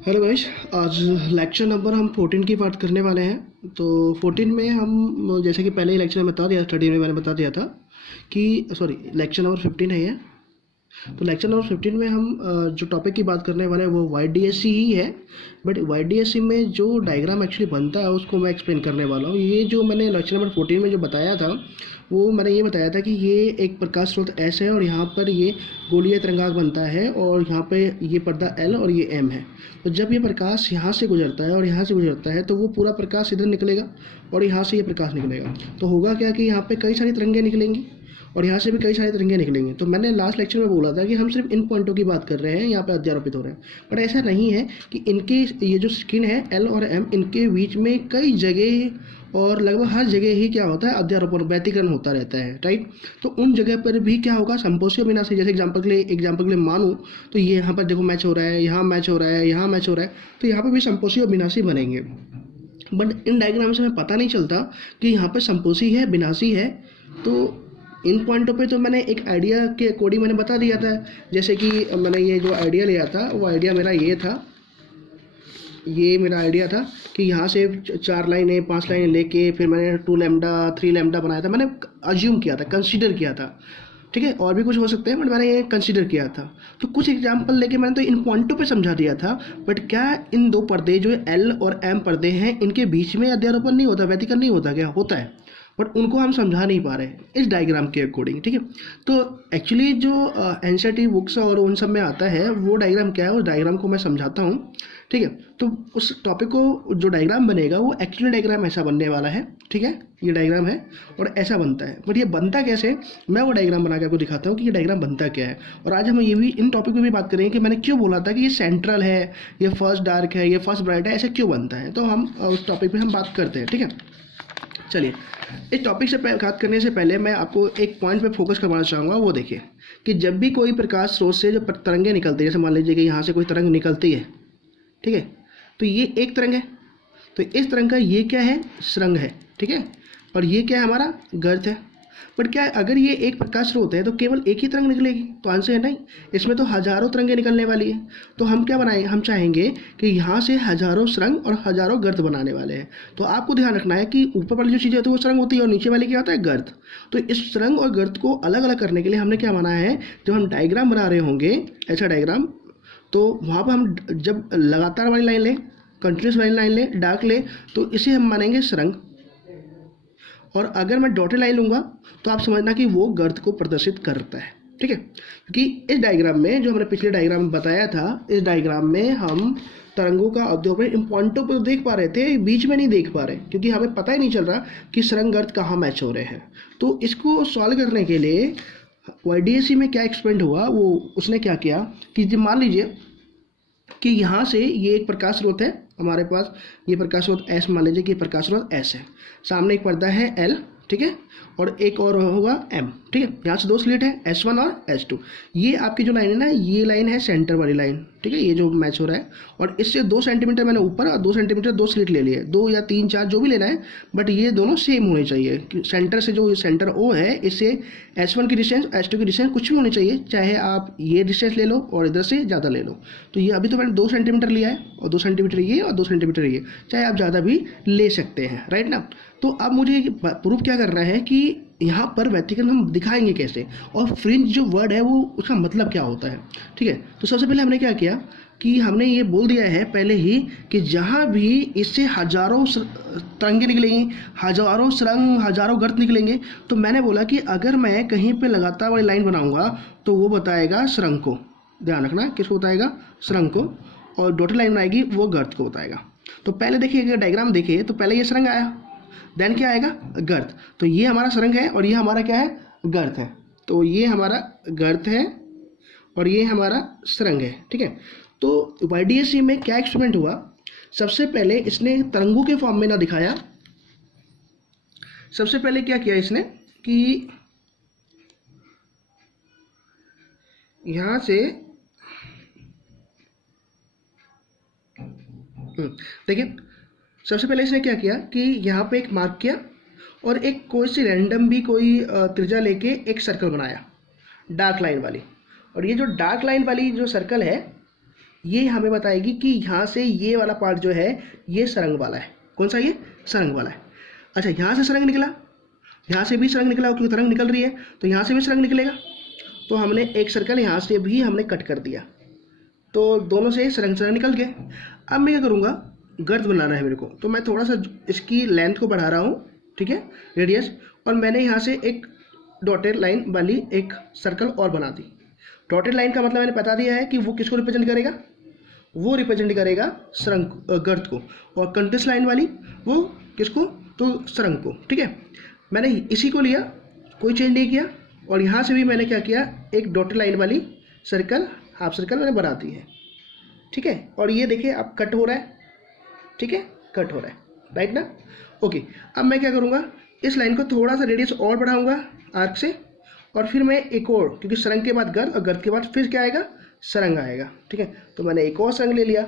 Hello guys. आज lecture number हम 14 की बात करने वाले हैं। तो 14 में हम जैसे कि पहले ही लेक्चर में बता दिया, 13 में मैंने बता दिया था कि सॉरी लेक्चर नंबर 15 है ये। तो लेक्चर नंबर 15 में हम जो टॉपिक की बात करने वाले हैं वो YDSC ही है। बट YDSC में जो डायग्राम एक्चुअली बनता है उसको मैं एक्सप्लेन करने वाला हूँ। ये जो मैंने लेक्चर नंबर 14 में जो बताया था वो मैंने ये बताया था कि ये एक प्रकाश स्रोत S है और यहाँ पर ये गोलीय तरंगाग बनता है और यहाँ पे ये पर्दा L और ये M है। तो जब ये प्रकाश यहाँ से गुजरता है और यहाँ से गुजरता है तो वो पूरा प्रकाश इधर निकलेगा और यहाँ से ये प्रकाश निकलेगा। तो होगा क्या कि यहाँ पे कई सारी तरंगें निकलेंगी और यहाँ से भी कई सारे तरंगे निकलेंगे। तो मैंने लास्ट लेक्चर में बोला था कि हम सिर्फ इन पॉइंटों की बात कर रहे हैं, यहाँ पे अध्यारोपित हो रहे हैं। बट ऐसा नहीं है कि इनके ये जो स्किन है L और M, इनके बीच में कई जगह और लगभग हर जगह ही क्या होता है, अध्यारोपण व्यतिकरण होता रहता है, राइट। तो उन जगह पर भी क्या होगा, संपोषी विनाशी। जैसे एग्जाम्पल के लिए मानूँ तो ये यहाँ पर देखो मैच हो रहा है, यहाँ मैच हो रहा है, यहाँ मैच हो रहा है, तो यहाँ पर भी संपोषी और विनाशी बनेंगे। बट इन डायग्राम से हमें पता नहीं चलता कि यहाँ पर संपोषी है विनाशी है। तो इन पॉइंटों पे तो मैंने एक आइडिया के अकॉर्डिंग मैंने बता दिया था। जैसे कि मैंने ये जो आइडिया लिया था वो आइडिया मेरा ये था, ये मेरा आइडिया था कि यहाँ से 4 लाइनें 5 लाइनें लेके फिर मैंने 2 लैम्डा 3 लैम्डा बनाया था। मैंने अज्यूम किया था, कंसीडर किया था, ठीक है। और भी कुछ हो सकते हैं बट मैंने ये कंसीडर किया था। तो कुछ एग्जांपल लेके मैंने तो इन पॉइंटों पे समझा दिया था। बट क्या इन दो पर्दे जो L और M पर्दे हैं इनके बीच में अध्यारोपण नहीं होता, व्यतिकरण नहीं होता? क्या होता है, बट उनको हम समझा नहीं पा रहे इस डायग्राम के अकॉर्डिंग, ठीक है। तो एक्चुअली जो एनसीईआरटी बुक्स और उन सब में आता है वो डायग्राम क्या है, उस डायग्राम को मैं समझाता हूँ, ठीक है। तो उस टॉपिक को जो डायग्राम बनेगा वो एक्चुअली डायग्राम ऐसा बनने वाला है, ठीक है। ये डायग्राम है और ऐसा बनता है। बट ये बनता कैसे, मैं वो डायग्राम बना के आपको दिखाता हूँ कि ये डायग्राम बनता क्या है। और आज हम ये भी इन टॉपिक में भी बात करेंगे कि मैंने क्यों बोला था कि ये सेंट्रल है, ये फर्स्ट डार्क है, ये फर्स्ट ब्राइट है, ऐसे क्यों बनता है। तो हम उस टॉपिक में हम बात करते हैं, ठीक है। चलिए, इस टॉपिक से बात करने से पहले मैं आपको एक पॉइंट पे फोकस करवाना चाहूँगा। वो देखिए कि जब भी कोई प्रकाश स्रोत से जो तरंगें निकलती है, जैसे मान लीजिए कि यहाँ से कोई तरंग निकलती है, ठीक है, तो ये एक तरंग है। तो इस तरंग का ये क्या है, स्रंग है, ठीक है। और ये क्या है, हमारा गर्त है। बट क्या है, अगर ये एक प्रकाश स्रोत है तो केवल एक ही तरंग निकलेगी? तो आंसर है नहीं, इसमें तो हजारों तरंगें निकलने वाली है। तो हम क्या बनाएंगे, हम चाहेंगे कि यहाँ से हजारों सुरंग और हजारों गर्त बनाने वाले हैं। तो आपको ध्यान रखना है कि ऊपर वाली जो चीज़ें होती है वो सुरंग होती है और नीचे वाली क्या होता है, गर्त। तो इस सुरंग और गर्त को अलग अलग करने के लिए हमने क्या बनाया है, जब हम डायग्राम बना रहे होंगे ऐसा डायग्राम, तो वहाँ पर हम जब लगातार वाली लाइन लें, कंटिन्यूस वाली लाइन लें, डार्क लें, तो इसे हम मानेंगे सुरंग। और अगर मैं डॉटेड लाइन लूँगा तो आप समझना कि वो गर्त को प्रदर्शित करता है, ठीक है। क्योंकि इस डायग्राम में जो हमने पिछले डायग्राम में बताया था, इस डायग्राम में हम तरंगों का अध्यारोपण इन पॉइंटों पर देख पा रहे थे, बीच में नहीं देख पा रहे, क्योंकि हमें पता ही नहीं चल रहा कि सुरंग गर्त कहाँ मैच हो रहे हैं। तो इसको सॉल्व करने के लिए YDSC में क्या एक्सपेरिमेंट हुआ, वो उसने क्या किया कि मान लीजिए कि यहाँ से ये एक प्रकाश स्रोत है हमारे पास, ये प्रकाश स्रोत S, मान लीजिए कि प्रकाश स्रोत S है, सामने एक पर्दा है L, ठीक है, और एक और होगा M, ठीक है। यहाँ से 2 स्लिट है S1 और S2। ये आपकी जो लाइन है ना, ये लाइन है सेंटर वाली लाइन, ठीक है, ये जो मैच हो रहा है। और इससे 2 सेंटीमीटर मैंने ऊपर और 2 सेंटीमीटर 2 स्लिट ले लिए, 2 या 3 4 जो भी लेना है, बट ये दोनों सेम होने चाहिए। सेंटर से जो सेंटर O है, इससे S1 की डिस्टेंस S2 की डिस्टेंस कुछ भी होनी चाहिए, चाहे आप ये डिस्टेंस ले लो और इधर से ज़्यादा ले लो। तो ये अभी तो मैंने 2 सेंटीमीटर लिया है और 2 सेंटीमीटर ये और 2 सेंटीमीटर ये, चाहे आप ज़्यादा भी ले सकते हैं, राइट ना। तो अब मुझे प्रूफ क्या करना है कि यहाँ पर व्यतिकरण हम दिखाएंगे कैसे, और फ्रिंज जो वर्ड है वो उसका मतलब क्या होता है, ठीक है। तो सबसे पहले हमने क्या किया कि हमने ये बोल दिया है पहले ही कि जहाँ भी इससे हजारों तरंगे निकलेंगी, हजारों सुरंग, हजारों गर्त निकलेंगे, तो मैंने बोला कि अगर मैं कहीं पे लगातार वाली लाइन बनाऊंगा तो वो बताएगा सुरंग को। ध्यान रखना, किसको बताएगा, सुरंग को। और डॉटेड लाइन बनाएगी वो गर्त को बताएगा। तो पहले देखिए, अगर डायग्राम देखिए तो पहले ये सुरंग आया, देन क्या आएगा, गर्त। तो ये हमारा सुरंग है और ये हमारा क्या है, गर्त है। तो ये हमारा गर्त है और ये हमारा सुरंग है, ठीक है। तो YDSC में क्या एक्सपेरिमेंट हुआ, सबसे पहले इसने तरंगों के फॉर्म में ना दिखाया। सबसे पहले क्या किया इसने कि यहां से देखिए, सबसे पहले इसने क्या किया कि यहाँ पे एक मार्क किया और एक कोई सी रैंडम भी कोई त्रिज्या लेके एक सर्कल बनाया डार्क लाइन वाली। और ये जो डार्क लाइन वाली जो सर्कल है, ये हमें बताएगी कि यहाँ से ये वाला पार्ट जो है ये सरंग वाला है। कौन सा? ये सरंग वाला है। अच्छा, यहाँ से सरंग निकला, यहाँ से भी सरंग निकला, क्योंकि तरंग निकल रही है तो यहाँ से भी सरंग निकलेगा। तो हमने एक सर्कल यहाँ से भी हमने कट कर दिया, तो दोनों से सरंग सरंग निकल गए। अब मैं क्या करूँगा, गर्त बनाना है मेरे को, तो मैं थोड़ा सा इसकी लेंथ को बढ़ा रहा हूँ, ठीक है, रेडियस। और मैंने यहाँ से एक डॉटेड लाइन वाली एक सर्कल और बना दी। डॉटेड लाइन का मतलब मैंने बता दिया है कि वो किसको रिप्रेजेंट करेगा, वो रिप्रेजेंट करेगा सरंग गर्त को, और कंटिन्यूअस लाइन वाली वो किसको, तो सरंग को, ठीक है। मैंने इसी को लिया, कोई चेंज नहीं किया, और यहाँ से भी मैंने क्या किया, एक डॉटेड लाइन वाली सर्कल, हाफ सर्कल मैंने बना दी है, ठीक है। और ये देखिए अब कट हो रहा है, ठीक है, कट हो रहा है, राइट ना। ओके, अब मैं क्या करूँगा, इस लाइन को थोड़ा सा रेडियस और बढ़ाऊंगा आर्क से, और फिर मैं एक और, क्योंकि सरंग के बाद गर्त और गर्त के बाद फिर क्या आएगा, सरंग आएगा, ठीक है। तो मैंने एक और सरंग ले लिया,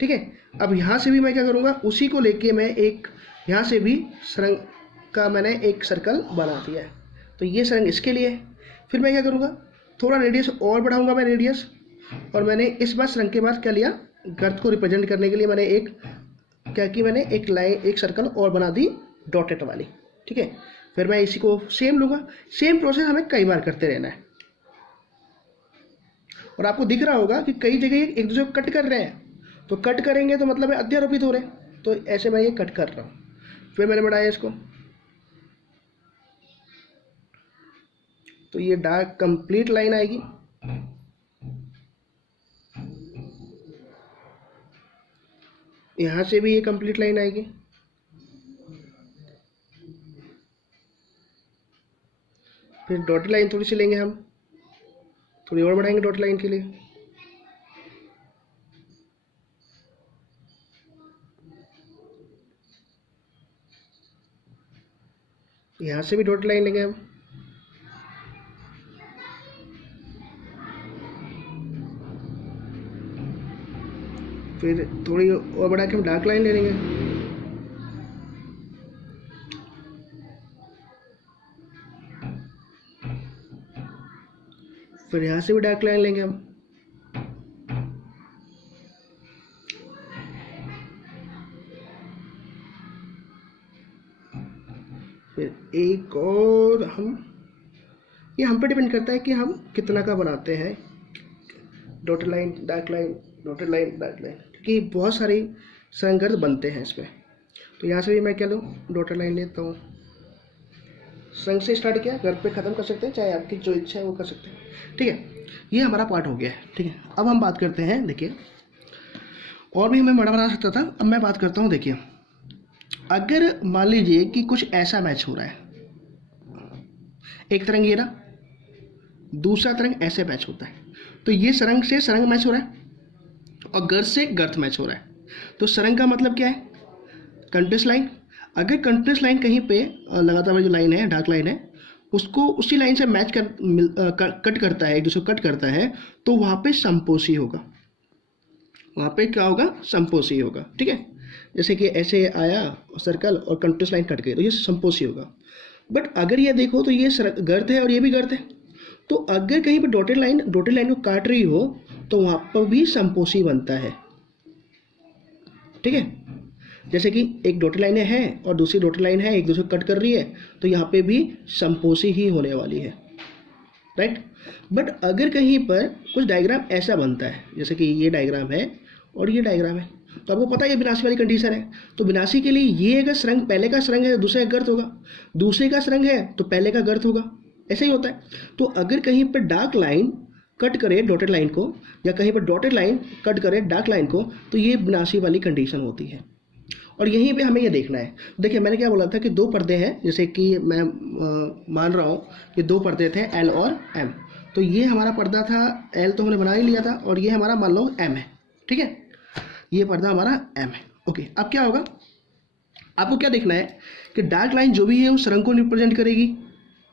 ठीक है। अब यहाँ से भी मैं क्या करूँगा, उसी को लेके मैं एक यहाँ से भी सरंग का मैंने एक सर्कल बना दिया है। तो ये सरंग इसके लिए है। फिर मैं क्या करूँगा, थोड़ा रेडियस और बढ़ाऊँगा मैं रेडियस, और मैंने इस बार सरंग के बाद क्या लिया, गर्त को रिप्रेजेंट करने के लिए मैंने एक क्या की, मैंने एक लाइन, एक सर्कल और बना दी डॉटेड वाली, ठीक है। फिर मैं इसी को सेम लूँगा। सेम प्रोसेस हमें कई बार करते रहना है, और आपको दिख रहा होगा कि कई जगह एक दूसरे को कट कर रहे हैं, तो कट करेंगे तो मतलब अध्यारोपित हो रहे हैं, तो ऐसे मैं ये कट कर रहा हूँ। फिर मैंने बढ़ाया इसको, तो ये डार्क कंप्लीट लाइन आएगी, यहाँ से भी ये कंप्लीट लाइन आएगी, फिर डॉटेड लाइन थोड़ी सी लेंगे हम, थोड़ी और बढ़ाएंगे डॉटेड लाइन के लिए, यहाँ से भी डॉटेड लाइन लेंगे हम, फिर थोड़ी और बढ़ा के हम डार्क लाइन ले लेंगे, फिर यहाँ से भी डार्क लाइन लेंगे हम, फिर एक और ये हम पे डिपेंड करता है कि हम कितना का बनाते हैं, dotted line, dark line, dotted line, dark line, क्योंकि बहुत सारी सरंग बनते हैं इसमें। तो यहाँ से भी मैं क्या लूँ, डॉटेड लाइन लेता हूँ। सरंग से स्टार्ट किया, गर्त पे ख़त्म कर सकते हैं, चाहे आपकी जो इच्छा है वो कर सकते हैं, ठीक है। ये हमारा पार्ट हो गया है, ठीक है। अब हम बात करते हैं, देखिए और भी मैं बड़ा बना सकता था, अब मैं बात करता हूँ, देखिए अगर मान लीजिए कि कुछ ऐसा मैच हो रहा है, एक तरंग ये रहा, दूसरा तरंग ऐसे मैच होता है, तो ये सरंग से सरंग मैच हो रहा है और गर्त से गर्त मैच हो रहा है। तो सरंग का मतलब क्या है, कंटिन्यूअस लाइन। अगर कंटिन्यूअस लाइन कहीं पे लगातार वाली जो लाइन है, डार्क लाइन है, उसको उसी लाइन से मैच कट करता है, एक दूसरे को कट करता है, तो वहाँ पे संपोषी होगा, वहाँ पे क्या होगा, संपोषी होगा, ठीक है। जैसे कि ऐसे आया सर्कल और कंटिन्यूअस लाइन कट गई, तो ये संपोषी होगा। बट अगर ये देखो तो ये गर्त है और ये भी गर्त है, तो अगर कहीं पर डॉटेड लाइन को काट रही हो तो वहाँ पर भी संपोषी बनता है, ठीक है। जैसे कि एक डॉटेड लाइन है और दूसरी डॉटेड लाइन है, एक दूसरे को कट कर रही है, तो यहाँ पे भी संपोषी ही होने वाली है, राइट। बट अगर कहीं पर कुछ डायग्राम ऐसा बनता है, जैसे कि ये डायग्राम है और ये डायग्राम है, तो आपको पता है ये विनाशी वाली कंडीशन है, तो विनाशी के लिए ये अगर सरंग पहले का सरंग है तो दूसरे का गर्त होगा, दूसरे का सरंग है तो पहले का गर्त होगा, ऐसे ही होता है। तो अगर कहीं पर डार्क लाइन कट करे डॉटेड लाइन को, या कहीं पर डॉटेड लाइन कट करे डार्क लाइन को, तो ये विनाशी वाली कंडीशन होती है। और यहीं पे हमें ये देखना है, देखिए मैंने क्या बोला था कि दो पर्दे हैं, जैसे कि मैं मान रहा हूँ कि दो पर्दे थे एल और एम, तो ये हमारा पर्दा था एल, तो हमने बना ही लिया था, और ये हमारा मान लो एम है, ठीक है, ये पर्दा हमारा एम है। ओके, अब क्या होगा, आपको क्या देखना है कि डार्क लाइन जो भी है वो सरंग को रिप्रेजेंट करेगी,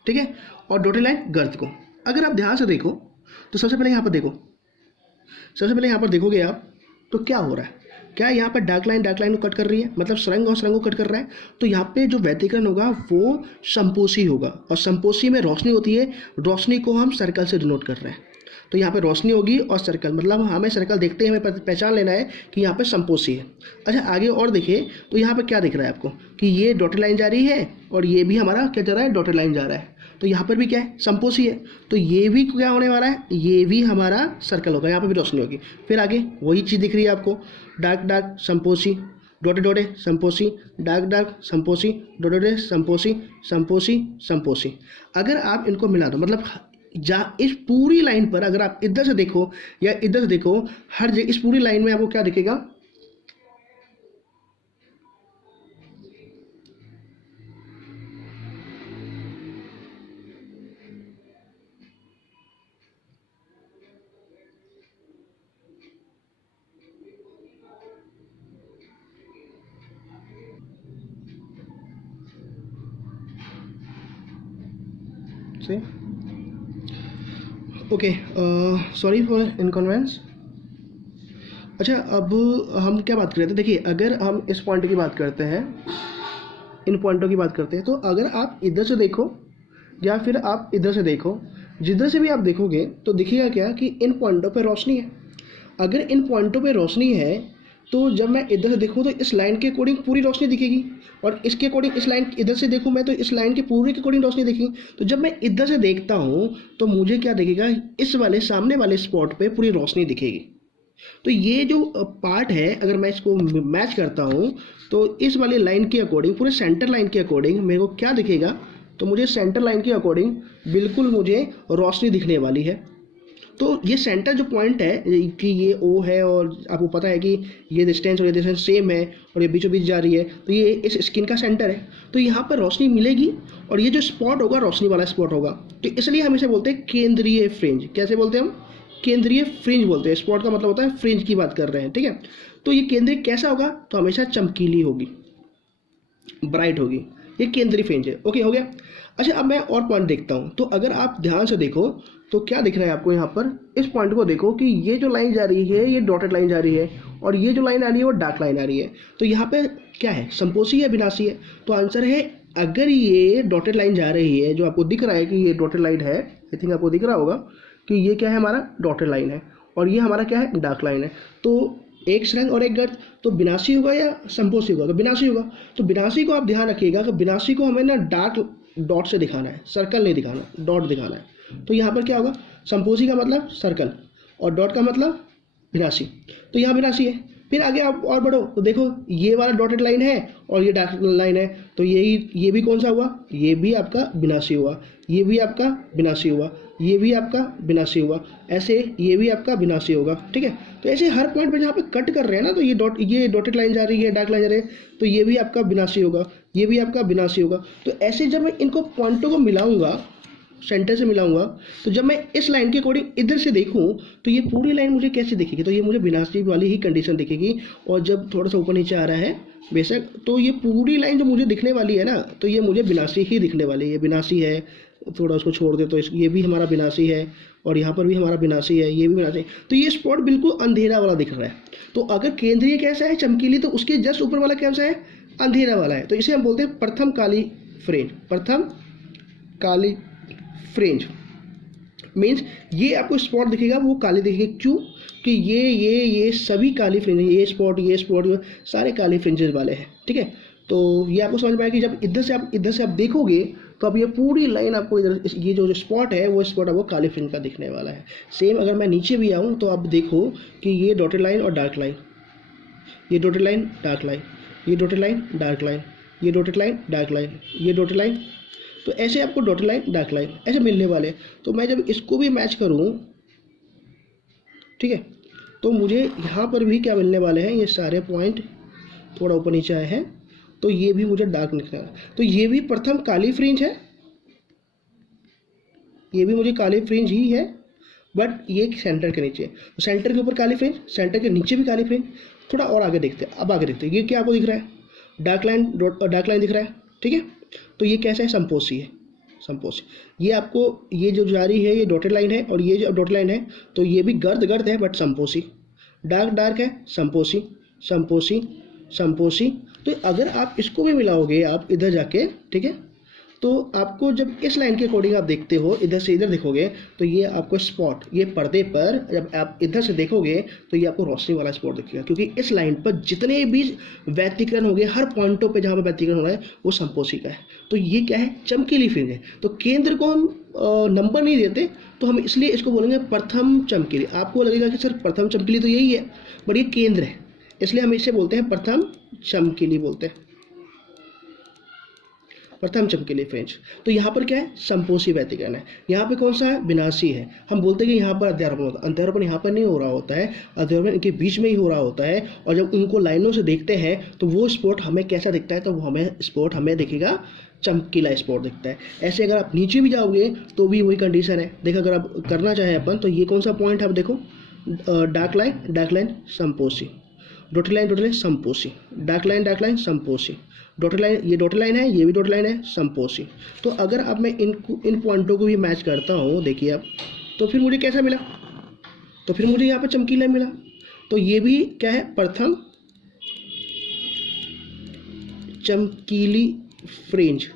ठीक है, और डॉटेड लाइन गर्त को। अगर आप ध्यान से देखो तो सबसे पहले यहाँ पर देखो, सबसे पहले यहाँ पर देखोगे आप तो क्या हो रहा है, क्या यहाँ पर डार्क लाइन को कट कर रही है, मतलब सरंग और सरंग को कट कर रहा है, तो यहाँ पे जो व्यतिकरण होगा वो संपोषी होगा, और संपोषी में रोशनी होती है, रोशनी को हम सर्कल से डिनोट कर रहे हैं। तो यहाँ पे रोशनी होगी और सर्कल, मतलब हमें सर्कल देखते ही हमें पहचान लेना है कि यहाँ पे संपोषी है। अच्छा आगे और देखिए तो यहाँ पे क्या दिख रहा है आपको कि ये डॉटेड लाइन जा रही है और ये भी हमारा क्या जा रहा है, डॉटेड लाइन जा रहा है। तो यहाँ पर भी क्या है, संपोषी है। तो ये भी क्या होने वाला है, ये भी हमारा सर्कल होगा, यहाँ पर भी रोशनी होगी। फिर आगे वही चीज़ दिख रही है आपको, डार्क डार्क संपोषी, डॉटे डॉटे संपोषी, डार्क डार्क संपोषी, डॉटे डॉटे संपोषी, संपोषी संपोषी। अगर आप इनको मिला दो, मतलब जहाँ इस पूरी लाइन पर अगर आप इधर से देखो या इधर से देखो, हर जगह इस पूरी लाइन में आपको क्या दिखेगा, से ओके, सॉरी फॉर इनकन्वीनियंस। अच्छा अब हम क्या बात कर रहे थे, देखिए अगर हम इस पॉइंट की बात करते हैं, इन पॉइंटों की बात करते हैं, तो अगर आप इधर से देखो या फिर आप इधर से देखो, जिधर से भी आप देखोगे तो दिखेगा क्या कि इन पॉइंटों पे रोशनी है। अगर इन पॉइंटों पे रोशनी है तो जब मैं इधर से देखूँ तो इस लाइन के अकॉर्डिंग पूरी रोशनी दिखेगी, और इसके अकॉर्डिंग इस लाइन इधर से देखूँ मैं तो इस लाइन के पूरी के अकॉर्डिंग रोशनी दिखेगी। तो जब मैं इधर से देखता हूँ तो मुझे क्या दिखेगा, इस वाले सामने वाले स्पॉट पे पूरी रोशनी दिखेगी। तो ये जो पार्ट है अगर मैं इसको मैच करता हूँ तो इस वाली लाइन के अकॉर्डिंग, पूरे सेंटर लाइन के अकॉर्डिंग मेरे को क्या दिखेगा, तो मुझे सेंटर लाइन के अकॉर्डिंग बिल्कुल मुझे रोशनी दिखने वाली है। तो ये सेंटर जो पॉइंट है कि ये ओ है और आपको पता है कि ये डिस्टेंस और ये डिस्टेंस सेम है और ये बीचों बीच जा रही है, तो ये इस स्किन का सेंटर है। तो यहाँ पर रोशनी मिलेगी और ये जो स्पॉट होगा रोशनी वाला स्पॉट होगा। तो इसलिए हम इसे बोलते हैं केंद्रीय फ्रिंज। कैसे बोलते हैं हम, केंद्रीय फ्रिंज बोलते हैं। स्पॉट का मतलब होता है फ्रिंज की बात कर रहे हैं, ठीक है। तो ये केंद्रीय कैसा होगा, तो हमेशा चमकीली होगी, ब्राइट होगी, ये केंद्रीय फ्रिंज है। ओके हो गया। अच्छा अब मैं और पॉइंट देखता हूँ, तो अगर आप ध्यान से देखो तो क्या दिख रहा है आपको, यहाँ पर इस पॉइंट को देखो कि ये जो लाइन जा रही है ये डॉटेड लाइन जा रही है और ये जो लाइन आ रही है वो डार्क लाइन आ रही है। तो यहाँ पे क्या है, संपोषी है विनाशी है। तो आंसर है, अगर ये डॉटेड लाइन जा रही है, जो आपको दिख रहा है कि ये डॉटेड लाइन है, आई थिंक आपको दिख रहा होगा कि ये क्या है, हमारा डॉटेड लाइन है और ये हमारा क्या है, डार्क लाइन है। तो एक सुरंग और एक गर्त, तो विनाशी होगा या संपोषी होगा, तो विनाशी होगा। तो विनाशी को आप ध्यान रखिएगा कि विनाशी को हमें ना डार्क डॉट से दिखाना है, सर्कल नहीं दिखाना, डॉट दिखाना है। तो यहाँ पर क्या होगा, संपोषी का मतलब सर्कल और डॉट का मतलब विनाशी। तो यहाँ विनाशी है। फिर आगे आप और बढ़ो तो देखो ये वाला डॉटेड लाइन है और ये डार्क लाइन है, तो ये भी कौन सा हुआ, ये भी आपका विनाशी हुआ, ये भी आपका विनाशी हुआ, ये भी आपका विनाशी हुआ, ऐसे ये भी आपका विनाशी होगा, ठीक है। तो ऐसे हर पॉइंट पे जहाँ पे कट कर रहे हैं ना, तो ये डॉटेड लाइन जा रही है, डार्क लाइन जा रही है, तो ये भी आपका विनाशी होगा, ये भी आपका विनाशी होगा। तो ऐसे जब मैं इनको पॉइंटों को मिलाऊंगा, सेंटर से मिलाऊंगा, तो जब मैं इस लाइन के अकॉर्डिंग इधर से देखूं तो ये पूरी लाइन मुझे कैसे दिखेगी, तो ये मुझे विनाशी वाली ही कंडीशन दिखेगी। और जब थोड़ा सा ऊपर नीचे आ रहा है बेशक, तो ये पूरी लाइन जो मुझे दिखने वाली है ना, तो ये मुझे विनाशी ही दिखने वाली है। ये विनाशी है, थोड़ा उसको छोड़ दे तो ये भी हमारा विनाशी है और यहाँ पर भी हमारा विनाशी है, ये भी विनाशी। तो ये स्पॉट बिल्कुल अंधेरा वाला दिख रहा है। तो अगर केंद्रीय कैसा है, चमकीली, तो उसके जस्ट ऊपर वाला कैसा है, अंधेरा वाला है। तो इसे हम बोलते हैं प्रथम काली फ्रेंज। प्रथम काली फ्रिंज मीन्स ये आपको स्पॉट दिखेगा वो काली दिखेगी। क्यों कि ये सभी काली फ्रिंज, ये स्पॉट सारे काली फ्रिंजेस वाले हैं, ठीक है। तो ये आपको समझ में आएगा कि जब इधर से आप देखोगे तो अब ये पूरी लाइन आपको इधर, ये जो स्पॉट है वो स्पॉट आपको काली फ्रिंज का दिखने वाला है। सेम अगर मैं नीचे भी आऊँ तो आप देखो कि ये डॉटेड लाइन और डार्क लाइन, ये डॉटेड लाइन डार्क लाइन, ये डॉटेड लाइन डार्क लाइन, ये डॉटेड लाइन डार्क लाइन, ये डॉटेड लाइन, तो ऐसे आपको डॉटेड लाइन डार्क लाइन ऐसे मिलने वाले। तो मैं जब इसको भी मैच करूं, ठीक है, तो मुझे यहाँ पर भी क्या मिलने वाले हैं, ये सारे पॉइंट थोड़ा ऊपर नीचे आए हैं, तो ये भी मुझे डार्क दिखना है। तो ये भी प्रथम काली फ्रिंज है, ये भी मुझे काली फ्रिंज ही है, बट ये सेंटर के नीचे, तो सेंटर के ऊपर काली फ्रिंज, सेंटर के नीचे भी काली फ्रिंज। थोड़ा और आगे देखते हैं, अब आगे देखते हैं, ये क्या आपको दिख रहा है, डार्क लाइन दिख रहा है, ठीक है। तो ये कैसा है, संपोषी है, संपोषी। ये आपको ये जो जा रही है ये डॉटेड लाइन है और ये जो डॉटेड लाइन है, तो ये भी गर्द है बट संपोषी। डार्क है, संपोषी, संपोषी, संपोषी। तो अगर आप इसको भी मिलाओगे आप इधर जाके, ठीक है, तो आपको जब इस लाइन के अकॉर्डिंग आप देखते हो, इधर से इधर देखोगे तो ये आपको स्पॉट, ये पर्दे पर जब आप इधर से देखोगे तो ये आपको रोशनी वाला स्पॉट दिखेगा, क्योंकि इस लाइन पर जितने भी व्यतिकरण हो गए, हर पॉइंटों पे जहाँ पे व्यतिकरण हो रहा है वो संपोषी का है। तो ये क्या है, चमकीली फ्रिंज है। तो केंद्र को हम नंबर नहीं देते, तो हम इसलिए इसको बोलेंगे प्रथम चमकीली। आपको लगेगा कि सर प्रथम चमकीली तो यही है, बट ये केंद्र है, इसलिए हम इसे बोलते हैं प्रथम चमकीली बोलते हैं, प्रथम चमकीली फ्रिंज। तो यहाँ पर क्या है, संपोषी व्यतिकरण है। यहाँ पे कौन सा है, विनाशी है। हम बोलते हैं कि यहाँ पर अध्यारोपण होता है, अध्यारोपण यहाँ पर नहीं हो रहा होता है, अध्यारोपण इनके बीच में ही हो रहा होता है। और जब उनको लाइनों से देखते हैं तो वो स्पॉट हमें कैसा दिखता है, तो वो हमें स्पॉट हमें दिखेगा चमकीला स्पॉट दिखता है। ऐसे अगर आप नीचे भी जाओगे तो भी वही कंडीशन है। देखो अगर आप करना चाहें अपन, तो ये कौन सा पॉइंट है, आप देखो डार्क लाइन संपोषी, डॉटेड लाइन संपोषी, डार्क लाइन संपोषी, डॉटेड लाइन, ये डॉटेड लाइन है, ये भी डॉटेड लाइन है, संपोषी। तो अगर अब मैं इन पॉइंटों को भी मैच करता हूँ, देखिए अब, तो फिर मुझे कैसा मिला, तो फिर मुझे यहाँ पर चमकीला मिला। तो ये भी क्या है, प्रथम चमकीली फ्रिंज।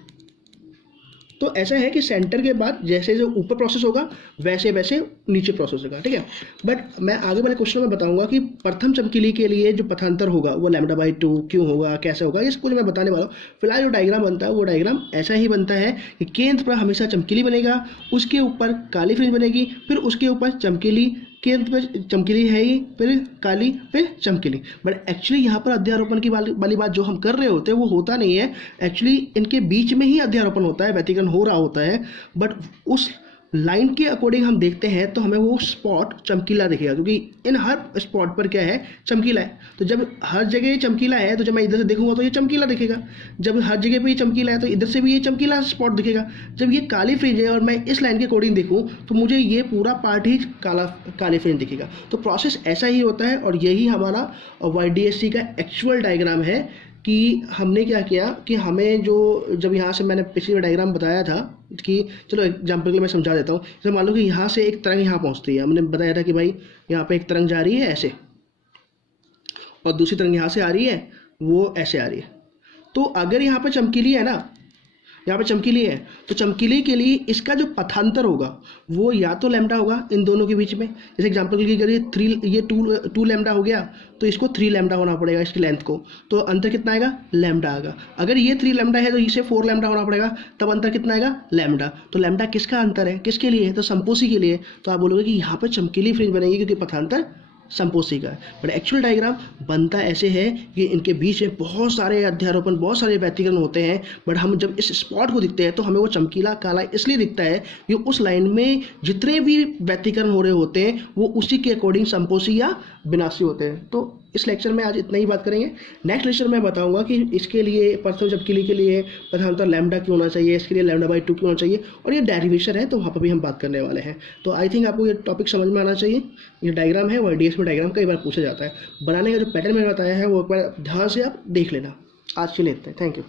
तो ऐसा है कि सेंटर के बाद जैसे जो ऊपर प्रोसेस होगा वैसे वैसे नीचे प्रोसेस होगा, ठीक है। बट मैं आगे वाले क्वेश्चन में बताऊंगा कि प्रथम चमकीली के लिए जो पथांतर होगा वो λ/2 क्यों होगा, कैसे होगा, इसको मैं बताने वाला हूँ। फिलहाल जो डायग्राम बनता है वो डायग्राम ऐसा ही बनता है कि केंद्र पर हमेशा चमकीली बनेगा, उसके ऊपर काली फ्रिंज बनेगी, फिर उसके ऊपर चमकीली, केंद्र पर चमकीली है ही, फिर काली, फिर चमकीली। बट एक्चुअली यहाँ पर अध्यारोपण की वाली बात जो हम कर रहे होते हैं वो होता नहीं है। एक्चुअली इनके बीच में ही अध्यारोपण होता है, व्यतिकरण हो रहा होता है, बट उस लाइन के अकॉर्डिंग हम देखते हैं तो हमें वो स्पॉट चमकीला दिखेगा, क्योंकि इन हर स्पॉट पर क्या है, चमकीला है। तो जब हर जगह ये चमकीला है तो जब मैं इधर से देखूंगा तो ये चमकीला दिखेगा, जब हर जगह पे ये चमकीला है तो इधर से भी ये चमकीला स्पॉट दिखेगा। जब ये काली फ्रिंज है और मैं इस लाइन के अकॉर्डिंग देखूँ तो मुझे ये पूरा पार्ट ही काली फ्रिंज दिखेगा। तो प्रोसेस ऐसा ही होता है, और यही हमारा YDSC का एक्चुअल डायग्राम है कि हमने क्या किया कि हमें जो, जब यहाँ से मैंने पिछली डायग्राम बताया था कि, चलो एग्जाम्पल के लिए मैं समझा देता हूँ। जैसे मान लो कि यहाँ से एक तरंग यहाँ पहुँचती है, हमने बताया था कि भाई यहाँ पे एक तरंग जा रही है ऐसे, और दूसरी तरंग यहाँ से आ रही है, वो ऐसे आ रही है। तो अगर यहाँ पे चमकीली है ना, यहाँ पे चमकीली है, तो चमकीली के लिए इसका जो पथांतर होगा वो या तो लैम्डा होगा इन दोनों के बीच में। जैसे एग्जांपल के लिए अगर ये टू लैम्डा हो गया तो इसको 3 लैम्डा होना पड़ेगा इसकी लेंथ को, तो अंतर कितना आएगा, लैम्डा आएगा। अगर ये 3 लैम्डा है तो इसे 4 लैम्डा होना पड़ेगा, तब अंतर कितना आएगा, लैम्डा। तो लैम्डा किसका अंतर है, किसके लिए है, तो संपोषी के लिए। तो आप बोलोगे कि यहाँ पर चमकीली फ्रिंज बनेगी क्योंकि पथांतर संपोषी का है। बट एक्चुअल डायग्राम बनता ऐसे है कि इनके बीच में बहुत सारे अध्यारोपण, बहुत सारे व्यतिकरण होते हैं, बट हम जब इस स्पॉट को दिखते हैं तो हमें वो चमकीला काला इसलिए दिखता है कि उस लाइन में जितने भी व्यतिकरण हो रहे होते हैं वो उसी के अकॉर्डिंग संपोषी या विनाशी होते हैं। तो इस लेक्चर में आज इतना ही बात करेंगे। नेक्स्ट लेक्चर में बताऊंगा कि इसके लिए प्रथम चमकीली के लिए पथांतर लैम्डा क्यों होना चाहिए, इसके लिए λ/2 क्यों होना चाहिए, और ये डेरिवेशन है तो वहाँ पर भी हम बात करने वाले हैं। तो आई थिंक आपको ये टॉपिक समझ में आना चाहिए। ये डायग्राम है, YDS में डायग्राम कई बार पूछा जाता है। बनाने का जो पैटर्न मैंने बताया है वो एक बार ध्यान से आप देख लेना। आज के लिए इतना, थैंक यू।